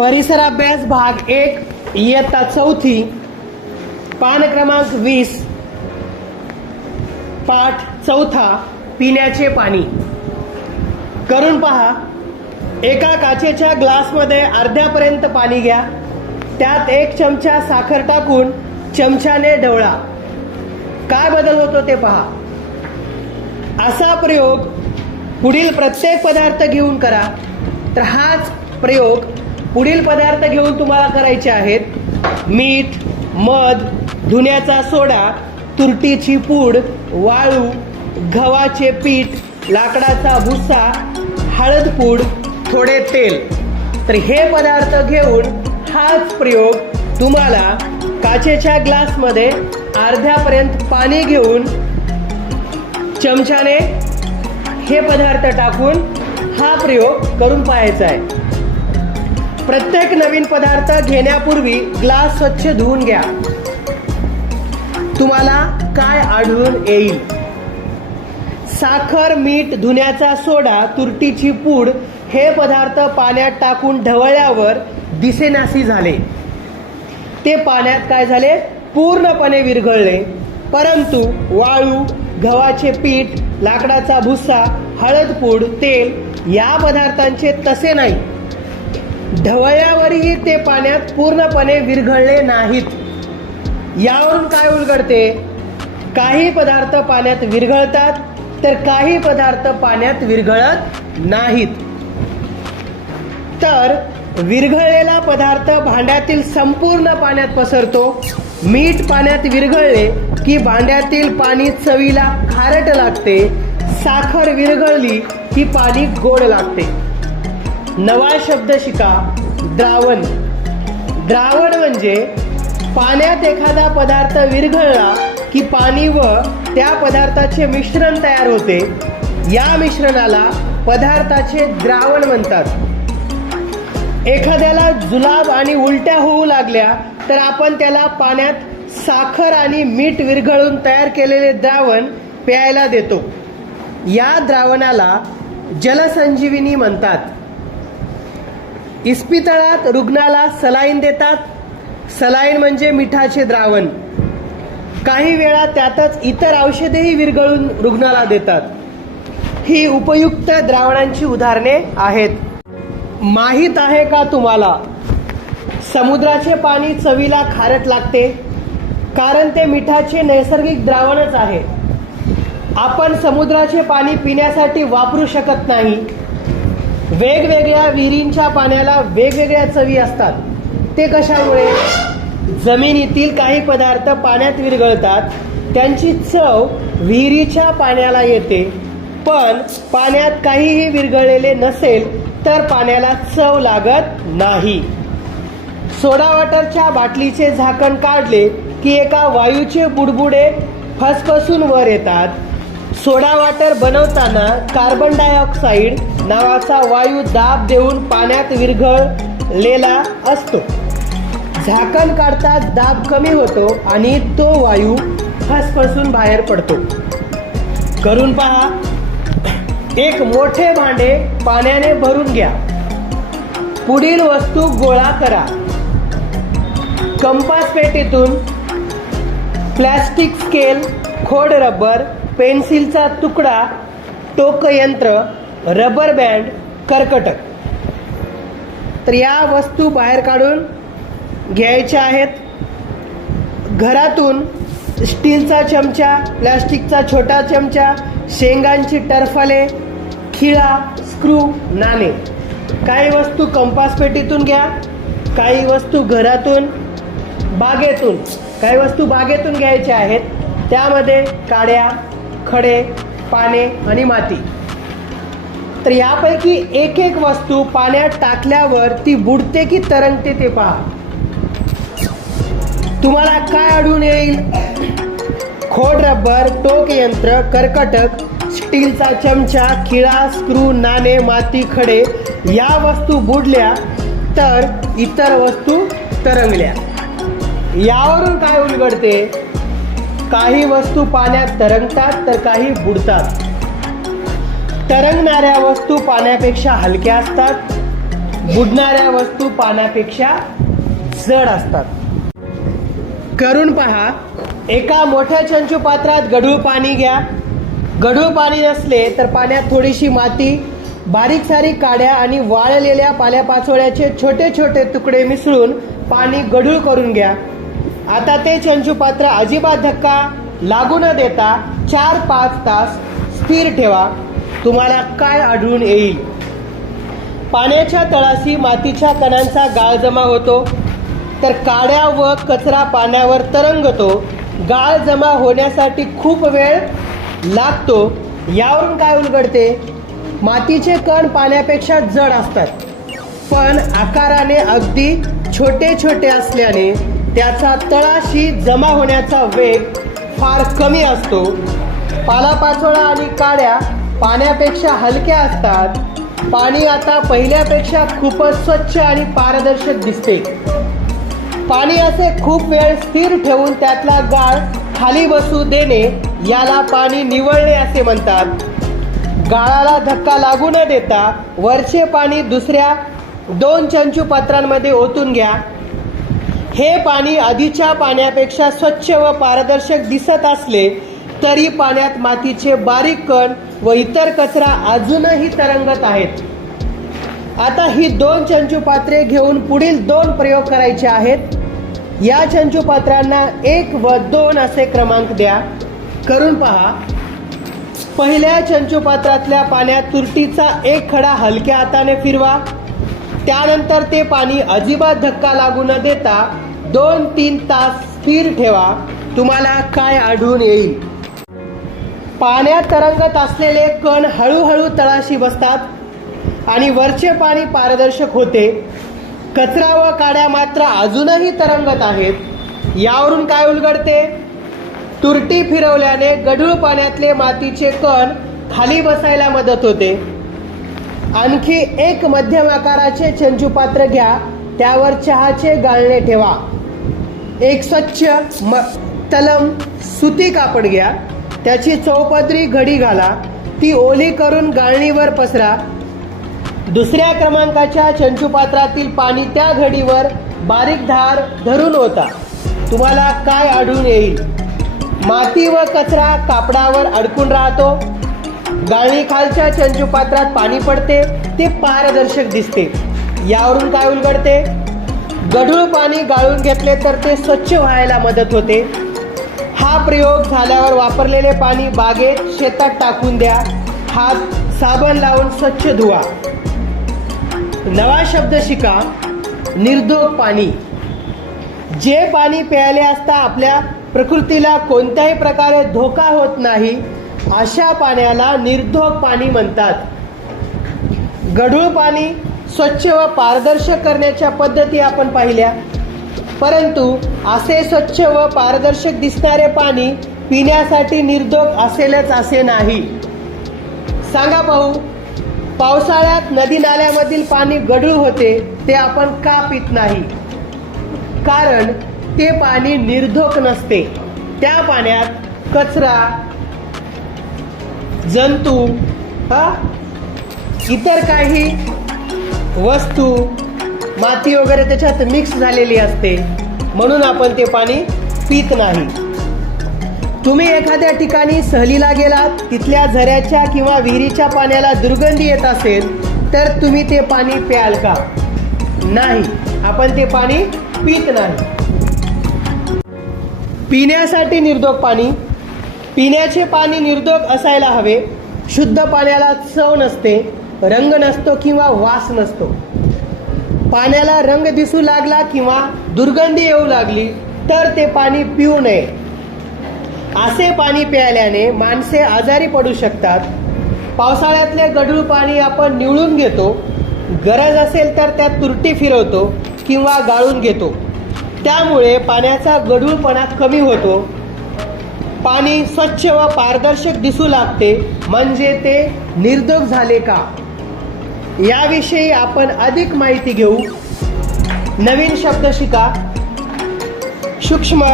परिसर अभ्यास भाग एक इयत्ता चौथी पान क्रमांक वीस पाठ चौथा पिण्याचे पाणी. करून पहा एका काचेच्या ग्लासमध्ये अर्ध्यापर्यंत पाणी घ्या त्यात एक चमचा साखर टाकून चमच्याने ढवळा. काय बदल होतो ते पहा. असा प्रयोग पुढील प्रत्येक पदार्थ घेऊन करा. तर हाच प्रयोग पुढील पदार्थ घेऊन तुम्हाला करायचे आहेत मीठ मध धुण्याचा सोडा तुरटीची पूड वाळू गव्हाचे पीठ लाकडाचा भुसा हळद पूड थोडे तेल. तर हे पदार्थ घेऊन हाच प्रयोग तुम्हाला काचेच्या ग्लासमध्ये अर्ध्यापर्यंत पाणी घेऊन चमच्याने हे पदार्थ टाकून हा प्रयोग करून पाहायचा आहे. प्रत्येक नवीन पदार्थ घेण्यापूर्वी ग्लास स्वच्छ धुवून घ्या. तुम्हाला काय आढळून येईल? साखर मीठ धुण्याचा सोडा तुरटीची पूड हे पदार्थ पाण्यात टाकून ढवळल्यावर दिसेनासी झाले. ते पाण्यात काय झाले? पूर्णपणे विरघळले. परंतु वाळू गव्हाचे पीठ लाकडाचा भुस्सा हळद पूड तेल या पदार्थांचे तसे नाही. ढवळ्यावरही ते पाण्यात पूर्णपणे विरघळले नाहीत. यावरून काय उलगडते? काही पदार्थ पाण्यात विरघळतात तर काही पदार्थ पाण्यात विरघळत नाहीत. तर विरघळलेला पदार्थ भांड्यातील संपूर्ण पाण्यात पसरतो. मीठ पाण्यात विरघळले की भांड्यातील पाणी चवीला खारट लागते. साखर विरघळली की पाणी गोड लागते. नवा शब्द शिका. द्रावण. द्रावण म्हणजे पाण्यात एखादा पदार्थ विरघळला की पाणी व त्या पदार्थाचे मिश्रण तयार होते. या मिश्रणाला पदार्थाचे द्रावण म्हणतात. एखाद्याला जुलाब आणि उलट्या होऊ लागल्या तर आपण त्याला पाण्यात साखर आणि मीठ विरघळून तयार केलेले द्रावण प्यायला देतो. या द्रावणाला जलसंजीविनी म्हणतात. इस्पितळात रुग्णाला सलाईन देतात. सलाईन म्हणजे मिठाचे द्रावण. काही वेळा त्यातच इतर औषधेही विरघळून रुग्णाला देतात. ही उपयुक्त द्रावणांची उदाहरणे आहेत. माहीत आहे का तुम्हाला? समुद्राचे पाणी चवीला खारट लागते कारण ते मिठाचे नैसर्गिक द्रावणच आहे. आपण समुद्राचे पाणी पिण्यासाठी वापरू शकत नाही. वेगवेगळ्या विहिरींच्या पाण्याला वेगवेगळ्या चवी असतात. ते कशामुळे? जमिनीतील काही पदार्थ पाण्यात विरघळतात. त्यांची चव विहिरीच्या पाण्याला येते. पण पाण्यात काहीही विरघळलेले नसेल तर पाण्याला चव लागत नाही. सोडा वॉटरच्या बाटलीचे झाकण काढले की एका वायूचे बुडबुडे फसफसून वर येतात. सोडा वॉटर बनवताना कार्बन डायऑक्साईड नावाचा वायू दाब देऊन पाण्यात विरघळलेला असतो. झाकण काढताच दाब कमी होतो आणि तो वायू फसफसून बाहेर पडतो. करून पहा. एक मोठे भांडे पाण्याने भरून घ्या. पुढील वस्तू गोळा करा. कंपास पेटीतून प्लॅस्टिक स्केल खोड रबर पेन्सिलचा तुकडा टोकयंत्र रबर बँड कर्कटक. तर या वस्तू बाहेर काढून घ्यायच्या आहेत. घरातून स्टीलचा चमचा प्लॅस्टिकचा छोटा चमचा शेंगांची टरफले खिळा स्क्रू नाणे. काही वस्तू कंपास पेटीतून घ्या काही वस्तू घरातून बागेतून. काही वस्तू बागेतून घ्यायच्या आहेत. त्यामध्ये काड्या खडे पाने आणि माती. तर यापैकी एक एक वस्तू पाण्यात टाकल्यावर ती बुडते की तरंगते ते पहा. तुम्हाला काय आढळून येईल? खोड रबर टोक यंत्र कर्कटक स्टीलचा चमचा खिळा स्क्रू नाणे माती खडे या वस्तू बुडल्या तर इतर वस्तू तरंगल्या. यावरून काय उलगडते? काही वस्तू पाण्यात तरंगतात तर काही बुडतात. तरंगणाऱ्या वस्तू पाण्यापेक्षा हलक्या असतात बुडणाऱ्या वस्तू पाण्यापेक्षा जड असतात. करून पहा एका मोठ्या चंचू पात्रात गढूळ पाणी घ्या. गढूळ पाणी नसले तर पाण्यात थोडीशी माती बारीक सारीक काड्या आणि वाळलेल्या पाल्यापाचोळ्याचे छोटे छोटे तुकडे मिसळून पाणी गढूळ करून घ्या. आता ते चंचू पात्र अजिबात धक्का लागू न देता चार पाच तास स्थिर ठेवा. तुम्हाला काय आढळून येईल? पाण्याच्या तळाशी मातीच्या कणांचा गाळ जमा होतो. तर काड्या व कचरा पाण्यावर तरंगतो. गाळ जमा होण्यासाठी खूप वेळ लागतो. यावरून काय उलगडते? मातीचे कण पाण्यापेक्षा जड असतात. पण आकाराने अगदी छोटे छोटे असल्याने त्याचा तळाशी जमा होण्याचा वेग फार कमी असतो. पालापाचोळा आणि काड्या पाण्यापेक्षा हलक्या असतात. पाणी आता पहिल्यापेक्षा खूपच स्वच्छ आणि पारदर्शक दिसते. पाणी असे खूप वेळ स्थिर ठेवून त्यातला गाळ खाली बसू देणे याला पाणी निवळणे असे म्हणतात. गाळाला धक्का लागू न देता वरचे पाणी दुसऱ्या दोन चंचू पात्रांमध्ये ओतून घ्या. हे पाणी आधीच्या पाण्यापेक्षा स्वच्छ व पारदर्शक दिसत असले तरी पाण्यात मातीचे बारीक कण व इतर कचरा अजूनही तरंगत आहेत. आता ही दोन चंचू पात्रे घेऊन पुढील दोन प्रयोग करायचे आहेत. या चंचू पात्रांना एक व दोन असे क्रमांक द्या. करून पहा. पहिल्या चंचू पात्रातल्या पाण्यात तुरटीचा एक खडा हलक्या हाताने फिरवा. त्यानंतर ते पाणी अजिबात धक्का लागू न देता दोन तीन तास स्थिर ठेवा तुम्हाला काय आढळून येईल. पाण्यात तरंगत असलेले कण हळूहळू तळाशी बसतात आणि वरचे पाणी पारदर्शक होते. कचरा व काड्या मात्र अजूनही तरंगत आहेत. यावरून काय उलगडते? तुरटी फिरवल्याने गढूळ पाण्यातले मातीचे कण खाली बसायला मदत होते. आणखी एक मध्यम आकाराचे चंचू पात्र घ्या त्यावर चहाचे गाळणे ठेवा. एक स्वच्छ म तलम सुती कापड घ्या. त्याची चौपदरी घडी घाला. ती ओली करून गाळणीवर पसरा. दुसऱ्या क्रमांकाच्या चंचूपात्रातील पाणी त्या घडीवर बारीक धार धरून होता तुम्हाला काय आढळून येईल? माती व कचरा कापडावर अडकून राहतो. गाळणी खालच्या चंचूपात्रात पाणी पडते. ते पारदर्शक दिसते. यावरून काय उलगडते? गढूळ पाणी गाळून घेतले तर ते स्वच्छ व्हायला मदत होते. हा प्रयोग झाल्यावर वापरलेले पाणी बागेत शेतात टाकून द्या. हात साबण लावून स्वच्छ धुवा. नवा शब्द शिका निर्दोग पाणी. जे पाणी प्यायले असता आपल्या प्रकृतीला कोणत्याही प्रकारे धोका होत नाही अशा पाण्याला निर्धोक पाणी म्हणतात. गढूळ पाणी स्वच्छ व पारदर्शक करण्याच्या पद्धती आपण पाहिल्या. परंतु असे स्वच्छ व पारदर्शक दिसणारे पाणी पिण्यासाठी निर्धोक असेलच असे नाही. सांगा पाहू पावसाळ्यात नदी नाल्यामधील पाणी गढूळ होते ते आपण का पित नाही? कारण ते पाणी निर्धोक नसते. त्या पाण्यात कचरा जंतू हा इतर काही वस्तू माती वगैरे त्याच्यात मिक्स झालेली असते. म्हणून आपण ते पाणी पित नाही. तुम्ही एखाद्या ठिकाणी सहलीला गेलात तिथल्या झऱ्याच्या किंवा विहिरीच्या पाण्याला दुर्गंधी येत असेल तर तुम्ही ते पाणी प्याल का? नाही. आपण ते पाणी पित नाही. पिण्यासाठी निर्दोग पाणी. पिण्याचे पाणी निर्दोग असायला हवे. शुद्ध पाण्याला चव नसते. रंग नसतो किंवा वास नसतो. पाण्याला रंग दिसू लागला किंवा दुर्गंधी येऊ लागली तर ते पाणी पिऊ नये. असे पाणी प्यायल्याने माणसे आजारी पडू शकतात. पावसाळ्यातले गढूळ पाणी आपण निवळून घेतो. गरज असेल तर त्यात तुरटी फिरवतो किंवा गाळून घेतो. त्यामुळे पाण्याचा गढूळपणा कमी होतो. पाणी स्वच्छ व पारदर्शक दिसू लागते. म्हणजे ते निर्दोष झाले का? याविषयी आपण अधिक माहिती घेऊ. नवीन शब्द शिका. सूक्ष्म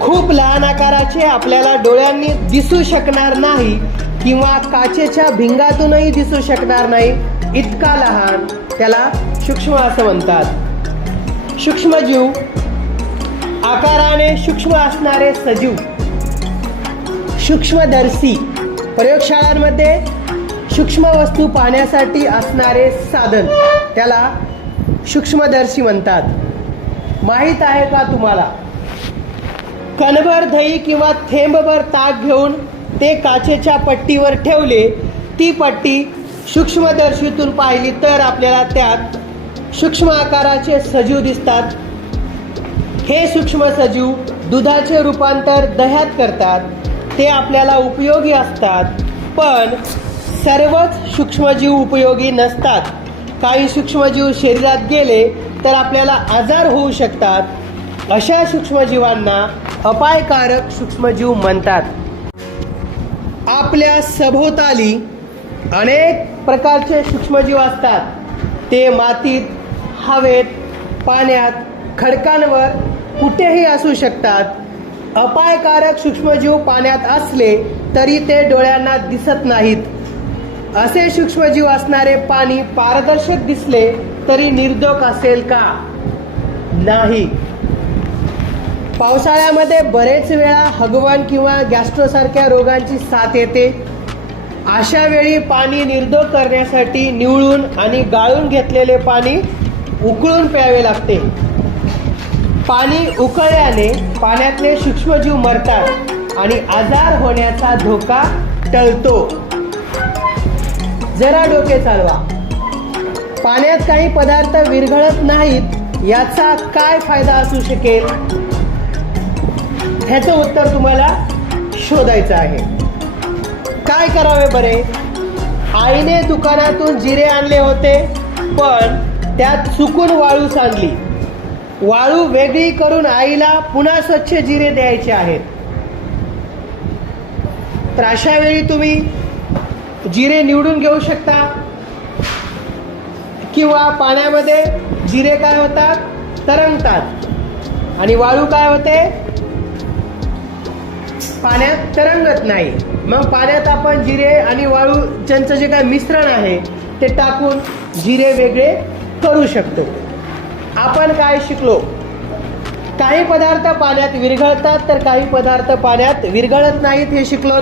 खूप लहान आकाराचे आपल्याला डोळ्यांनी दिसू शकणार नाही किंवा काचेच्या भिंगातूनही दिसू शकणार नाही. इतका लहान त्याला सूक्ष्म असं म्हणतात. सूक्ष्मजीव आकाराने सूक्ष्म असणारे सजीव. सूक्ष्मदर्शी प्रयोगशाळांमध्ये सूक्ष्म वस्तू पाहण्यासाठी असणारे साधन. त्याला सूक्ष्मदर्शी म्हणतात. माहीत आहे का तुम्हाला? कणभर दही किंवा थेंबभर ताक घेऊन ते काचेच्या पट्टीवर ठेवले ती पट्टी सूक्ष्मदर्शीतून पाहिली तर आपल्याला त्यात सूक्ष्म आकाराचे सजीव दिसतात. हे सूक्ष्म सजीव दुधाचे रूपांतर दह्यात करतात. ते आपल्याला उपयोगी असतात. पण सर्वच सूक्ष्मजीव उपयोगी नसतात. काही सूक्ष्मजीव शरीरात गेले तर आपल्याला आजार होऊ शकतात. अशा सूक्ष्मजीवांना अपायकारक सूक्ष्मजीव म्हणतात. आपल्या सभोवताली अनेक प्रकारचे सूक्ष्मजीव असतात. ते मातीत हवेत पाण्यात खडकांवर कुठेही असू शकतात. अपायकारक सूक्ष्मजीव पाण्यात असले तरी ते डोळ्यांना दिसत नाहीत. असे सूक्ष्मजीव असणारे पाणी पारदर्शक दिसले तरी निर्दोष असेल का? नाही. पावसाळ्यामध्ये बरेच वेळा हगवण किंवा गॅस्ट्रोसारख्या रोगांची साथ येते. अशा वेळी पाणी निर्दोष करण्यासाठी निवळून आणि गाळून घेतलेले पाणी उकळून प्यावे लागते. पाणी उकळल्याने पाण्यातले सूक्ष्मजीव मरतात आणि आजार होण्याचा धोका टळतो. जरा डोके चालवा. पाण्यात काही पदार्थ विरघळत नाहीत याचा काय फायदा असू शकेल? ह्याचं उत्तर तुम्हाला शोधायचं आहे. काय करावे बरे? आईने दुकानातून जिरे आणले होते पण त्यात चुकून वाळू सांडली. वाळू वेगळी करून आईला पुन्हा स्वच्छ जिरे द्यायचे आहेत. तर अशा वेळी तुम्ही जिरे निवडून घेऊ शकता. किंवा पाण्यामध्ये जिरे काय होतात? तरंगतात. आणि वाळू काय होते? पाण्यात तरंगत नाही. मग पाण्यात आपण जिरे आणि वाळू ज्यांचं जे काय मिश्रण आहे ते टाकून जिरे वेगळे करू शकतो. आपण काय शिकलो? काही पदार्थ पाण्यात विरघळतात तर काही पदार्थ पाण्यात विरघळत नाहीत हे शिकलो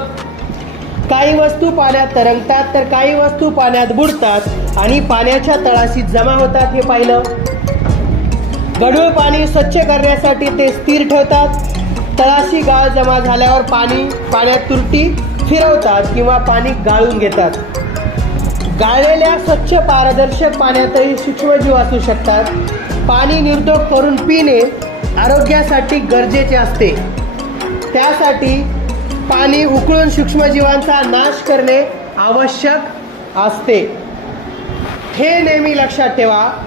काही वस्तू पाण्यात तरंगतात तर काही वस्तू पाण्यात बुडतात आणि पाण्याच्या तळाशी जमा होतात हे पाहिलं. गढूळ पाणी स्वच्छ करण्यासाठी ते स्थिर ठेवतात. तळाशी गाळ जमा झाल्यावर पाणी पाण्यात तुरटी फिरवतात किंवा पाणी गाळून घेतात. गाळलेल्या स्वच्छ पारदर्शक पाण्यातही सूक्ष्मजीव असू शकतात. पाणी निर्दोष करून पिणे आरोग्यासाठी गरजेचे असते. त्यासाठी पाणी उकळून सूक्ष्मजीवांचा नाश करणे आवश्यक असते. हे नेहमी लक्षात ठेवा.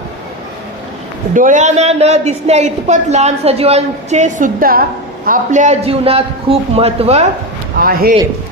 डोळ्यांना न दिसण्या इतपत लहान सजीवांचे सुद्धा आपल्या जीवनात खूप महत्त्व आहे.